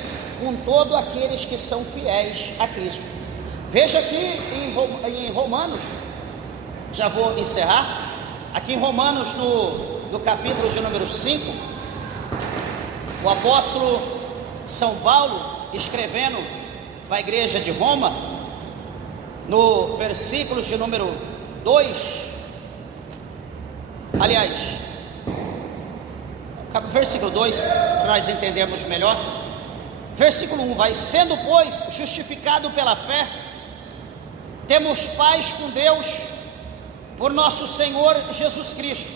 com todos aqueles que são fiéis a Cristo. Veja aqui em Romanos, já vou encerrar, aqui em Romanos no capítulo de número 5, o apóstolo São Paulo, escrevendo para a igreja de Roma, no versículo de número 2, aliás, versículo 2, para nós entendermos melhor, versículo 1 vai: sendo, pois, justificado pela fé, temos paz com Deus, por nosso Senhor Jesus Cristo,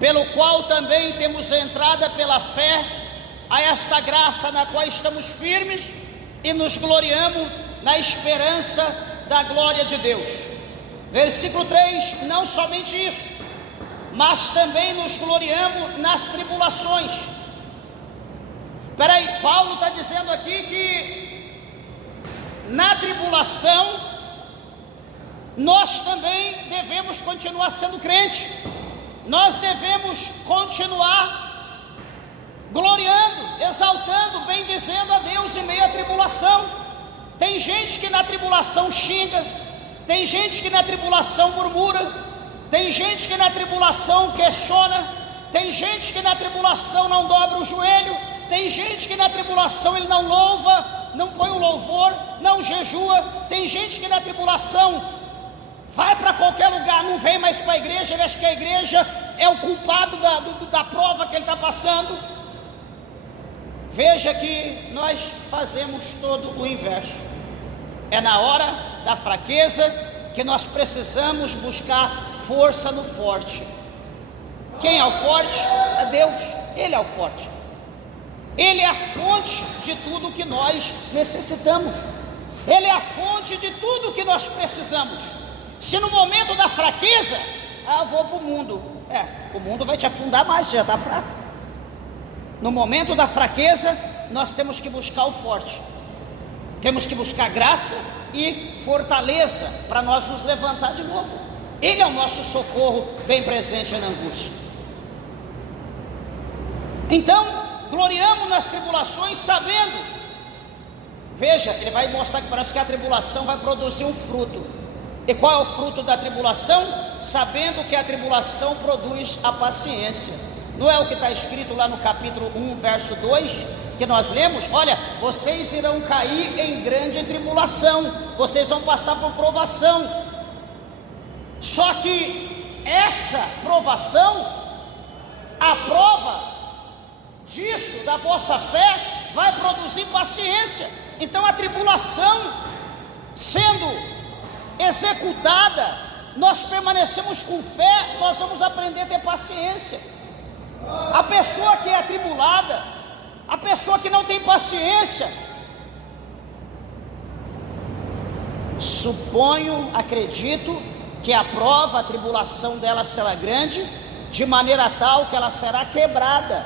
pelo qual também temos entrada pela fé a esta graça na qual estamos firmes e nos gloriamos na esperança da glória de Deus. Versículo 3, não somente isso, mas também nos gloriamos nas tribulações. Espera aí, Paulo está dizendo aqui que na tribulação nós também devemos continuar sendo crente, nós devemos continuar gloriando, exaltando, bendizendo a Deus em meio à tribulação. Tem gente que na tribulação xinga, tem gente que na tribulação murmura, tem gente que na tribulação questiona, tem gente que na tribulação não dobra o joelho, tem gente que na tribulação ele não louva, não põe o louvor, não jejua, tem gente que na tribulação vai para qualquer lugar, não vem mais para a igreja, ele acha que a igreja é o culpado da prova que ele está passando. Veja que nós fazemos todo o inverso. É na hora da fraqueza que nós precisamos buscar força no forte. Quem é o forte? É Deus, Ele é o forte. Ele é a fonte de tudo que nós necessitamos, Ele é a fonte de tudo que nós precisamos. Se no momento da fraqueza, eu vou para o mundo, o mundo vai te afundar mais, você já está fraco. No momento da fraqueza, nós temos que buscar o forte, temos que buscar graça e fortaleza para nós nos levantar de novo. Ele é o nosso socorro bem presente na angústia. Então, gloriamos nas tribulações sabendo, veja, ele vai mostrar que parece que a tribulação vai produzir um fruto. E qual é o fruto da tribulação? Sabendo que a tribulação produz a paciência. Não é o que está escrito lá no capítulo 1, verso 2, que nós lemos? Olha, vocês irão cair em grande tribulação, vocês vão passar por provação. Só que essa provação, a prova disso, da vossa fé, vai produzir paciência. Então a tribulação sendo executada, nós permanecemos com fé, nós vamos aprender a ter paciência. A pessoa que é atribulada, a pessoa que não tem paciência, suponho, acredito que a prova, a tribulação dela será grande, de maneira tal que ela será quebrada.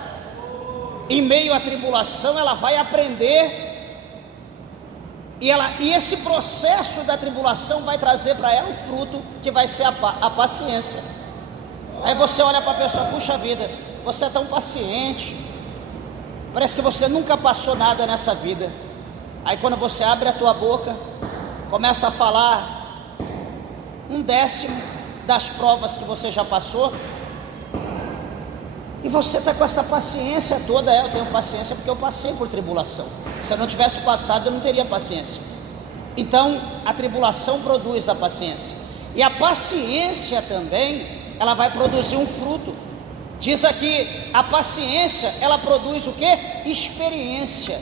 Em meio à tribulação ela vai aprender E esse processo da tribulação vai trazer para ela o fruto, que vai ser a paciência. Aí você olha para a pessoa: puxa vida, você é tão paciente, parece que você nunca passou nada nessa vida. Aí quando você abre a tua boca, começa a falar 1/10 das provas que você já passou, e você está com essa paciência toda. Eu tenho paciência porque eu passei por tribulação. Se eu não tivesse passado, eu não teria paciência. Então a tribulação produz a paciência, e a paciência também, ela vai produzir um fruto. Diz aqui, a paciência, ela produz o que? Experiência.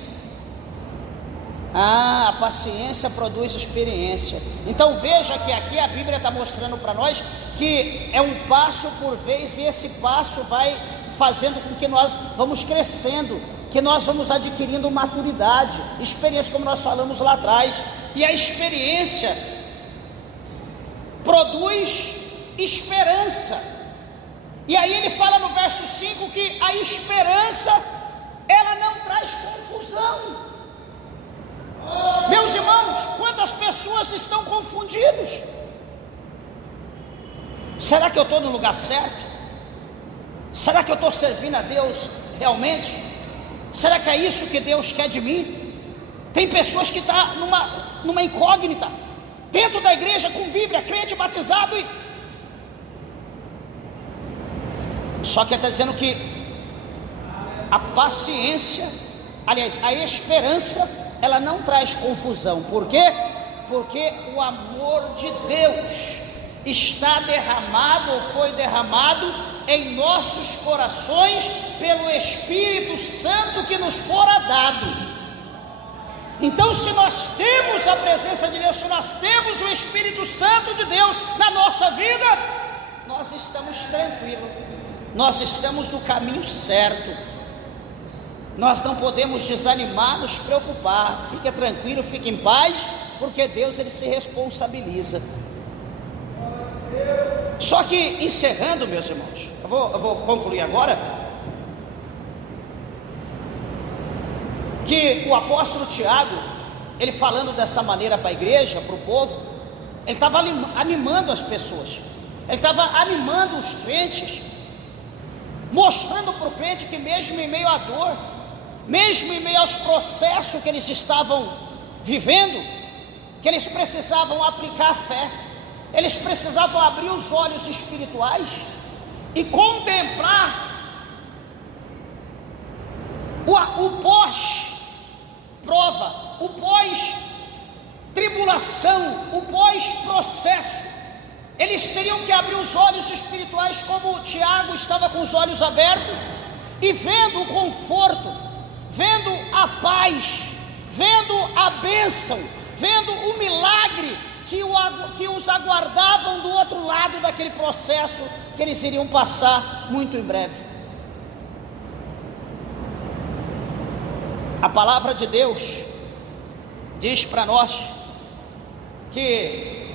A paciência produz experiência. Então veja que aqui a Bíblia está mostrando para nós que é um passo por vez, e esse passo vai fazendo com que nós vamos crescendo, que nós vamos adquirindo maturidade, experiência, como nós falamos lá atrás. E a experiência produz esperança. E aí ele fala no verso 5 que a esperança, ela não traz confusão. Meus irmãos, quantas pessoas estão confundidos? Será que eu estou no lugar certo? Será que eu estou servindo a Deus realmente? Será que é isso que Deus quer de mim? Tem pessoas que estão numa incógnita, dentro da igreja, com Bíblia, crente, batizado, só que está dizendo que a paciência, aliás, a esperança, ela não traz confusão. Por quê? Porque o amor de Deus está derramado, ou foi derramado em nossos corações pelo Espírito Santo que nos fora dado. Então, se nós temos a presença de Deus, se nós temos o Espírito Santo de Deus na nossa vida, nós estamos tranquilos, nós estamos no caminho certo. Nós não podemos desanimar, nos preocupar. Fica tranquilo, fique em paz, porque Deus, ele se responsabiliza. Só que, encerrando, meus irmãos, eu vou concluir agora, que o apóstolo Tiago, ele falando dessa maneira para a igreja, para o povo, ele estava animando as pessoas, ele estava animando os crentes, mostrando para o crente que mesmo em meio à dor, mesmo em meio aos processos que eles estavam vivendo, que eles precisavam aplicar a fé, eles precisavam abrir os olhos espirituais e contemplar o pós-prova, o pós-tribulação, o pós-processo. Eles teriam que abrir os olhos espirituais, como Tiago estava com os olhos abertos, e vendo o conforto, vendo a paz, vendo a bênção, vendo o milagre que os aguardavam do outro lado daquele processo que eles iriam passar muito em breve. A palavra de Deus diz para nós que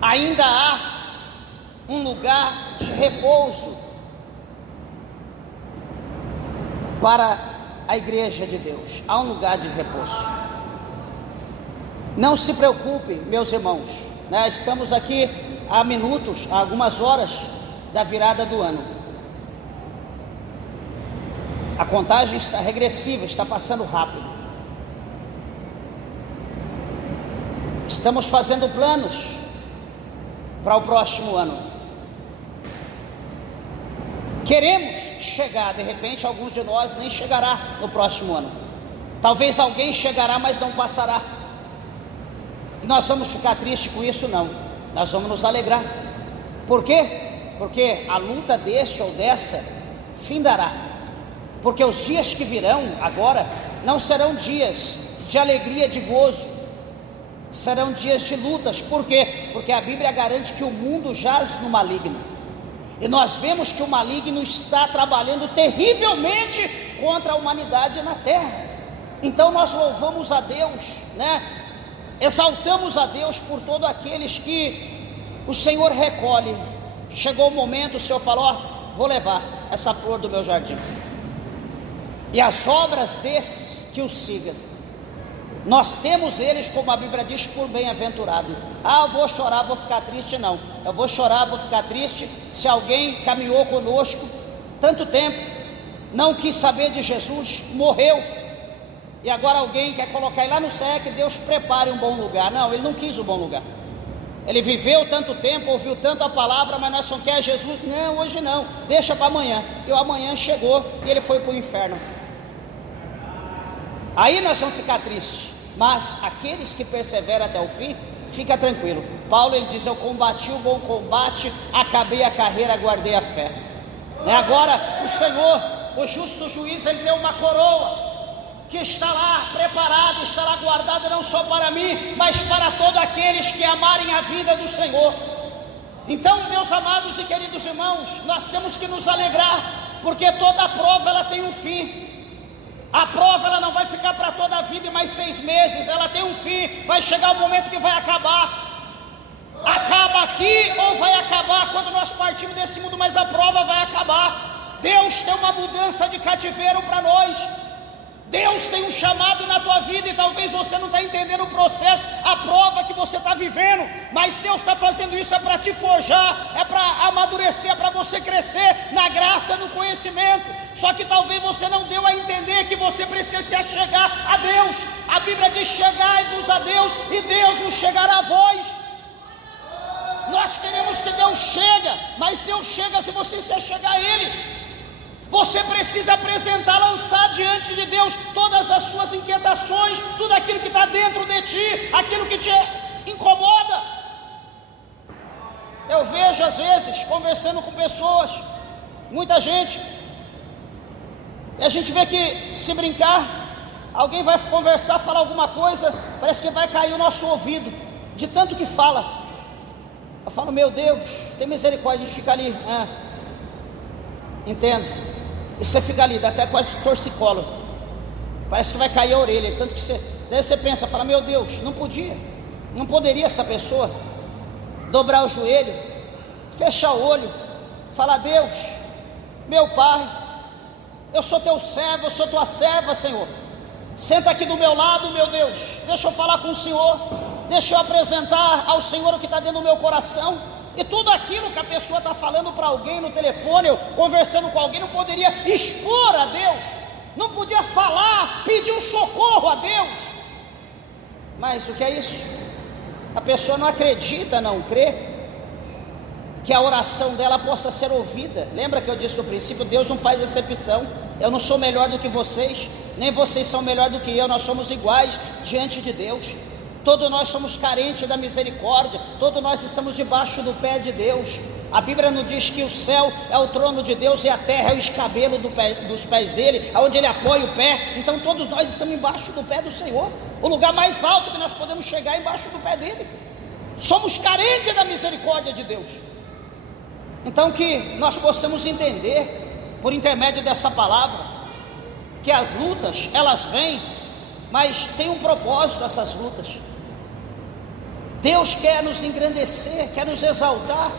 ainda há um lugar de repouso para a igreja de Deus. Há um lugar de repouso. Não se preocupe, meus irmãos, né? Estamos aqui há minutos, há algumas horas da virada do ano. A contagem está regressiva, está passando rápido. Estamos fazendo planos para o próximo ano. Queremos chegar, de repente alguns de nós nem chegará no próximo ano. Talvez alguém chegará, mas não passará. E nós vamos ficar tristes com isso? Não. Nós vamos nos alegrar. Por quê? Porque a luta deste ou dessa findará. Porque os dias que virão agora não serão dias de alegria, de gozo, serão dias de lutas. Por quê? Porque a Bíblia garante que o mundo jaz no maligno, e nós vemos que o maligno está trabalhando terrivelmente contra a humanidade na terra. Então nós louvamos a Deus, né? Exaltamos a Deus por todos aqueles que o Senhor recolhe. Chegou o momento, o Senhor falou: ó, vou levar essa flor do meu jardim, e as obras desses que o sigam. Nós temos eles, como a Bíblia diz, por bem-aventurado. Eu vou chorar, vou ficar triste. Não, eu vou chorar, vou ficar triste se alguém caminhou conosco tanto tempo, não quis saber de Jesus, morreu, e agora alguém quer colocar ele lá no céu, que Deus prepare um bom lugar. Não, ele não quis o bom lugar. Ele viveu tanto tempo, ouviu tanto a palavra, mas nós só quer Jesus. Não, hoje não, deixa para amanhã. E o amanhã chegou e ele foi para o inferno. Aí nós vamos ficar tristes. Mas aqueles que perseveram até o fim, fica tranquilo. Paulo, ele diz: eu combati o bom combate, acabei a carreira, guardei a fé. Agora o Senhor, o justo juiz, ele deu uma coroa que está lá preparada, está lá guardada, não só para mim, mas para todos aqueles que amarem a vida do Senhor. Então, meus amados e queridos irmãos, nós temos que nos alegrar, porque toda prova ela tem um fim. A prova ela não vai ficar para toda a vida e mais 6 meses, ela tem um fim. Vai chegar o momento que vai acabar. Acaba aqui ou vai acabar quando nós partimos desse mundo, mas a prova vai acabar. Deus tem uma mudança de cativeiro para nós. Deus tem um chamado na tua vida, e talvez você não está entendendo o processo, a prova que você está vivendo, mas Deus está fazendo isso, é para te forjar, é para amadurecer, é para você crescer na graça, no conhecimento. Só que talvez você não deu a entender que você precisa se achegar a Deus. A Bíblia diz: chegai-vos a Deus, e Deus vos chegará a vós. Nós queremos que Deus chegue, mas Deus chega se você se achegar a Ele. Você precisa apresentar, lançar diante de Deus todas as suas inquietações, tudo aquilo que está dentro de ti, aquilo que te incomoda. Eu vejo às vezes, conversando com pessoas, muita gente, e a gente vê que, se brincar, alguém vai conversar, falar alguma coisa, parece que vai cair o nosso ouvido, de tanto que fala. Eu falo: meu Deus, tem misericórdia, a gente fica ali, entendo. E você fica ali, dá até quase torcicolo, parece que vai cair a orelha, tanto que daí você pensa, fala: meu Deus, não poderia essa pessoa dobrar o joelho, fechar o olho, falar: Deus, meu Pai, eu sou teu servo, eu sou tua serva, Senhor, senta aqui do meu lado, meu Deus, deixa eu falar com o Senhor, deixa eu apresentar ao Senhor o que está dentro do meu coração. E tudo aquilo que a pessoa está falando para alguém no telefone, ou conversando com alguém, não poderia expor a Deus, não podia falar, pedir um socorro a Deus. Mas o que é isso? A pessoa não acredita, não crê que a oração dela possa ser ouvida. Lembra que eu disse no princípio: Deus não faz exceção. Eu não sou melhor do que vocês, nem vocês são melhor do que eu. Nós somos iguais diante de Deus. Todos nós somos carentes da misericórdia, todos nós estamos debaixo do pé de Deus. A Bíblia não diz que o céu é o trono de Deus e a terra é o escabelo dos pés dele, aonde ele apoia o pé. Então todos nós estamos embaixo do pé do Senhor. O lugar mais alto que nós podemos chegar é embaixo do pé dele. Somos carentes da misericórdia de Deus. Então que nós possamos entender, por intermédio dessa palavra, que as lutas, elas vêm, mas tem um propósito essas lutas. Deus quer nos engrandecer, quer nos exaltar,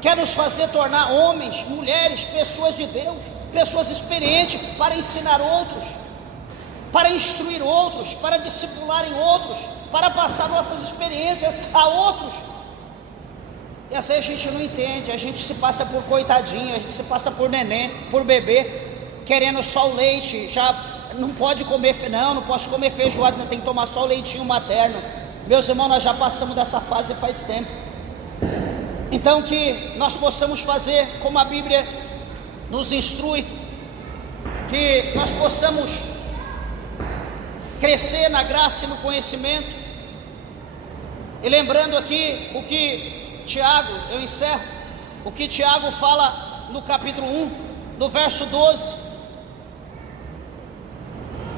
quer nos fazer tornar homens, mulheres, pessoas de Deus, pessoas experientes, para ensinar outros, para instruir outros, para discipularem outros, para passar nossas experiências a outros. E às vezes a gente não entende, a gente se passa por coitadinho, a gente se passa por neném, por bebê, querendo só o leite, já não pode comer, não posso comer feijoada, tem que tomar só o leitinho materno. Meus irmãos, nós já passamos dessa fase faz tempo. Então que nós possamos fazer como a Bíblia nos instrui, que nós possamos crescer na graça e no conhecimento. E lembrando aqui o que Tiago, eu encerro, o que Tiago fala no capítulo 1, no verso 12,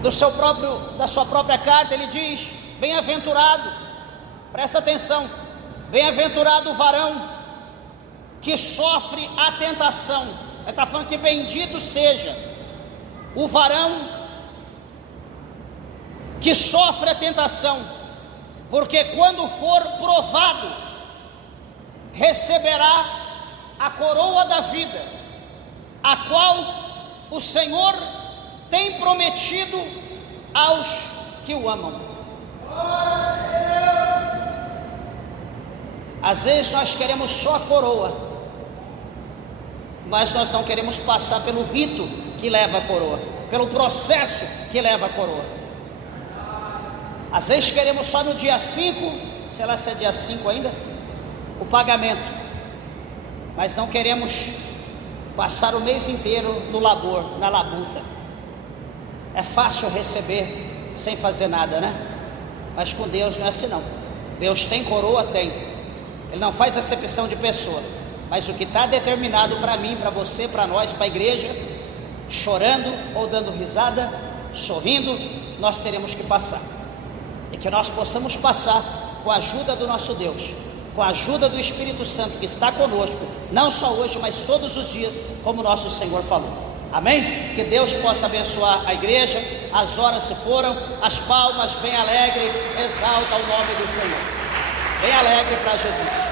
da sua própria carta. Ele diz: bem-aventurado, presta atenção, bem-aventurado o varão que sofre a tentação. Ele está falando que bendito seja o varão que sofre a tentação, porque quando for provado, receberá a coroa da vida, a qual o Senhor tem prometido aos que o amam. Às vezes nós queremos só a coroa, mas nós não queremos passar pelo rito que leva a coroa, pelo processo que leva a coroa. Às vezes queremos só no dia 5, sei lá se é dia 5 ainda, o pagamento, mas não queremos passar o mês inteiro no labor, na labuta. É fácil receber sem fazer nada, né? Mas com Deus não é assim não. Deus tem coroa? Tem. Ele não faz acepção de pessoa, mas o que está determinado para mim, para você, para nós, para a igreja, chorando ou dando risada, sorrindo, nós teremos que passar, e que nós possamos passar com a ajuda do nosso Deus, com a ajuda do Espírito Santo que está conosco, não só hoje, mas todos os dias, como nosso Senhor falou. Amém? Que Deus possa abençoar a igreja. As horas se foram, as palmas bem alegre, exalta o nome do Senhor, bem alegre para Jesus.